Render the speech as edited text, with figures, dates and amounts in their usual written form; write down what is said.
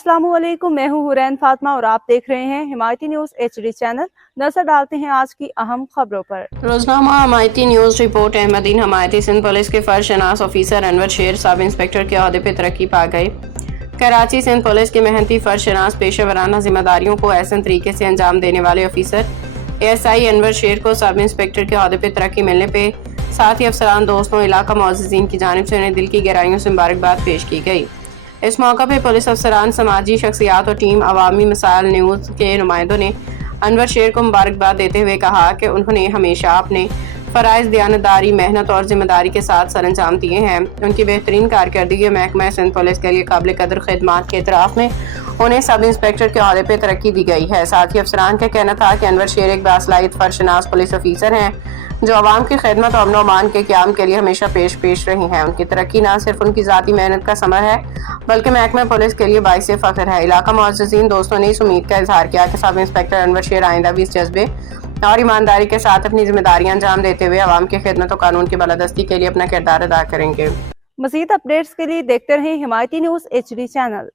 अस्सलाम वालेकुम, मैं हूँ हुरैन फातिमा और आप देख रहे हैं हिमायती न्यूज़ HD चैनल। नजर डालते हैं आज की अहम खबरों पर। रोजनामा हमायती news report. Ahmadin हमायती Sindh police के फर्शनास ऑफिसर अनवर शेर सब इंस्पेक्टर के ओहदे पर तरक्की पा गए। कराची सिंध पुलिस के मेहनती फर्शनास पेशेवराना जिम्मेदारियों को एहसन तरीके से अंजाम देने वाले ऑफिसर ASI अनवर शेर को सब इंस्पेक्टर के ओहदे पर तरक्की मिलने पे साथ ही अफसरान, दोस्तों, इलाका मुअज़्ज़िज़ीन की जानिब से उन्हें दिल की गहराइयों से मुबारकबाद पेश की गई। इस मौका पर पुलिस अफसरान, समाजी शख्सियात और टीम अवामी मसाइल न्यूज़ के नुमाइंदों ने अनवर शेर को मुबारकबाद देते हुए कहा कि उन्होंने हमेशा अपने फ़राइज़, दयानतदारी, मेहनत और जिम्मेदारी के साथ सरअंजाम दिए हैं। उनकी बेहतरीन कारकर्दगी महकमा सिंध पुलिस के लिए काबिल कदर खिदमात के इतराफ़ में उन्हें सब इंस्पेक्टर के ओहदे पर तरक्की दी गई है। साथ ही अफसरान का कहना था कि अनवर शेर एक बासलाहियत फर्शनास पुलिस ऑफिसर हैं जो आवाम की खिदमत और अमन के क़याम के लिए हमेशा पेश रही हैं। उनकी तरक्की न सिर्फ उनकी ज़ाती मेहनत का समर है बल्कि महकमा पुलिस के लिए बाइसे फ़ख्र है। इलाका मुअज़्ज़िज़ीन दोस्तों ने इस उम्मीद का इजहार किया कि सब इंस्पेक्टर अनवर शेर आइंदा भी इस जज्बे और ईमानदारी के साथ अपनी जिम्मेदारियां अंजाम देते हुए आवाम की खिदमत और कानून की बालादस्ती के लिए अपना किरदार अदा करेंगे। मज़ीद अपडेट्स के लिए देखते रहें हिमायती न्यूज़ HD चैनल।